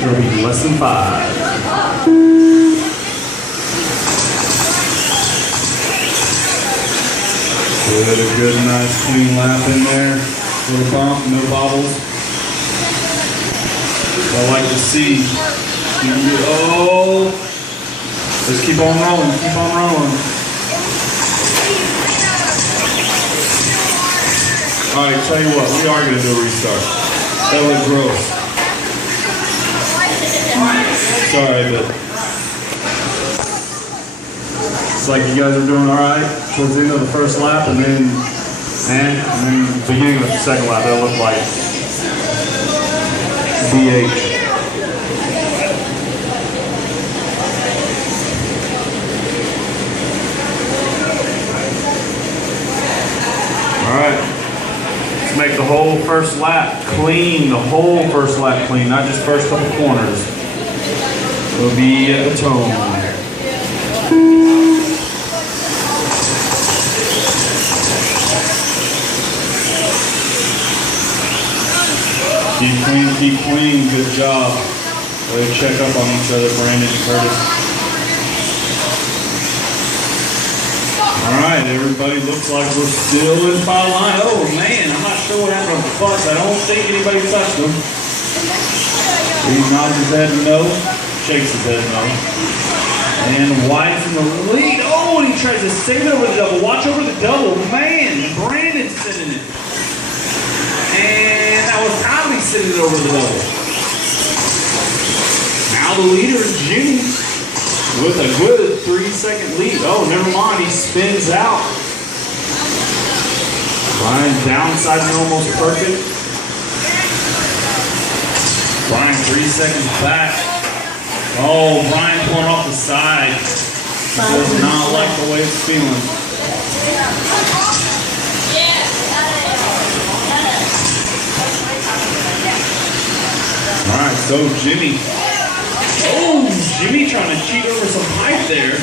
It'll be less than 5. Good, nice, clean lap in there. Little bump, no bobbles. I like to see. Oh, just keep on rolling, keep on rolling. All right, tell you what, we are going to do a restart. That was gross. Sorry, but it's like you guys are doing all right towards the end of the first lap, and then the beginning of the second lap, that looked like BH. All right, let's make the whole first lap clean, the whole first lap clean, not just first couple corners. It'll be at the tone. Keep clean, good job. Way to check up on each other, Brandon and Curtis. All right, everybody looks like we're still in foul line. Oh man, I'm not sure what happened to the bus. I don't think anybody touched them. He nods his head no, shakes his head no. And Wyatt's in the lead. Oh, and he tries to save it over the double. Watch over the double. Man, Brandon's sitting it. And that was Tommy sitting it over the double. Now the leader is Jimmy with a good 3-second lead. Oh, never mind, he spins out. Brian downside almost perfect. Brian 3 seconds back. Oh, Brian pulling off the side. Does not like the way it's feeling. All right, so Jimmy. Oh, Jimmy trying to cheat over some pipe there.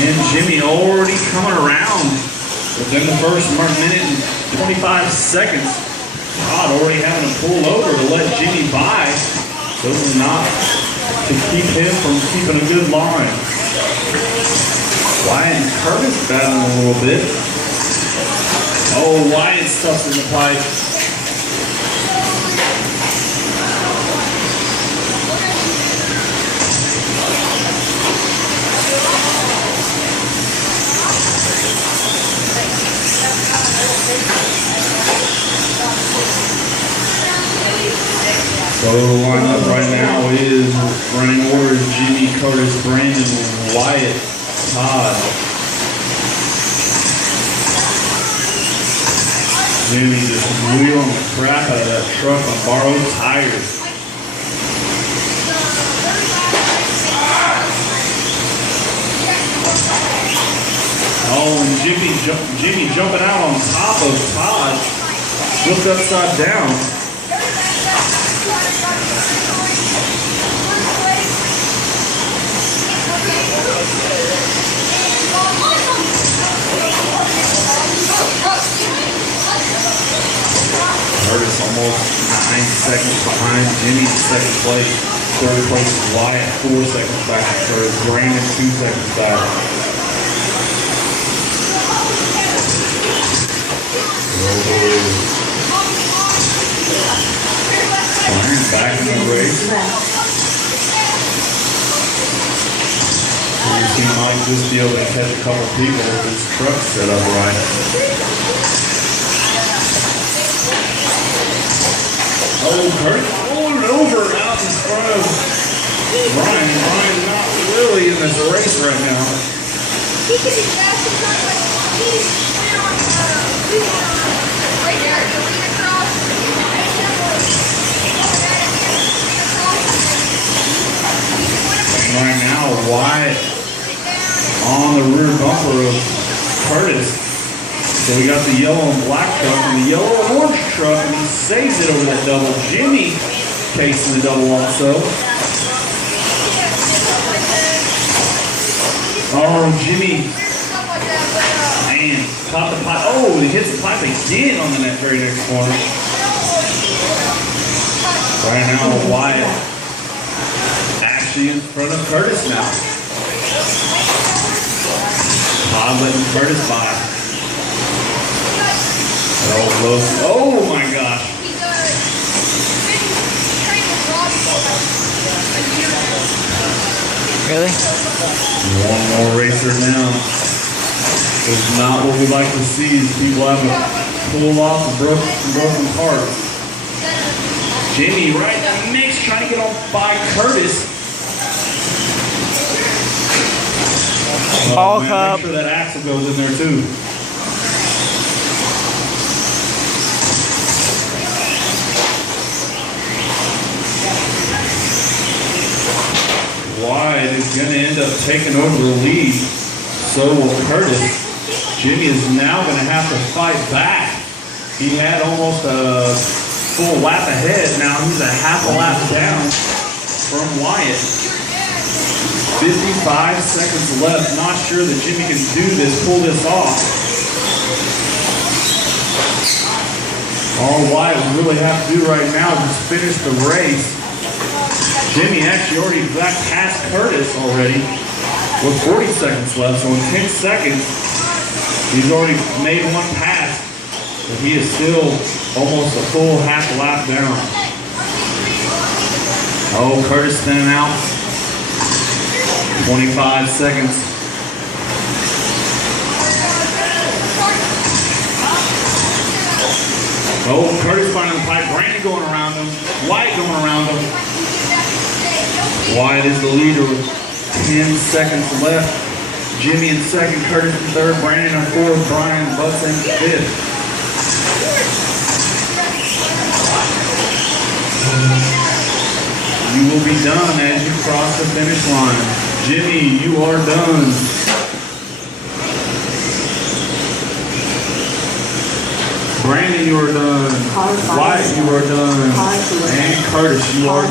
And Jimmy already coming around within the first minute and 25 seconds. Todd already having to pull over to let Jimmy by. This is not to keep him from keeping a good line. Wyatt and Curtis battling a little bit. Oh, Wyatt stuffs in the pipe. So the lineup right now is running order: Jimmy, Curtis, Brandon, Wyatt, Todd. Jimmy just wheeling the crap out of that truck on borrowed tires. Oh, and Jimmy jumping out on top of Todd, flipped upside down. Curtis almost 9 seconds behind Jimmy in second place. Third place is Wyatt, 4 seconds back to Curtis. Brandon 2 seconds back. Brian back in the race. He might just be able to catch a couple people with his truck set up right. Oh, Curtis rolling over out in front of Brian. Brian's not really in this race right now. And right now, Wyatt on the rear bumper of Curtis. So we got the yellow and black truck and the yellow and orange truck, and he saves it over that double. Jimmy casing the double also. Oh, Jimmy. Man, man, caught the pipe. Oh, he hits the pipe again on the very next corner. Right now, Wyatt actually in front of Curtis now. Todd letting Curtis by. Oh, close. Oh my gosh. Really? One more racer down. It's not what we like to see. Is people having to pull off a broken parts. Jimmy right in the mix, trying to get on by Curtis. Ball man, cup. make sure that axle goes in there too. Wyatt is going to end up taking over the lead. So will Curtis. Jimmy is now going to have to fight back. He had almost a full lap ahead. Now he's a half a lap down from Wyatt. 55 seconds left. Not sure that Jimmy can pull this off. All Wyatt would really have to do right now is finish the race. Jimmy actually already got past Curtis already with 40 seconds left. So in 10 seconds, he's already made one pass. But he is still almost a full half lap down. Oh, Curtis thinning out. 25 seconds. Oh, Curtis finding the pipe. Brandon going around him. Wyatt going around him. Wyatt is the leader with 10 seconds left. Jimmy in second, Curtis in third, Brandon in fourth, Brian Butts in fifth. You will be done as you cross the finish line. Jimmy, you are done. Brandon, you are done. Wyatt, you are done. And Curtis, you are done.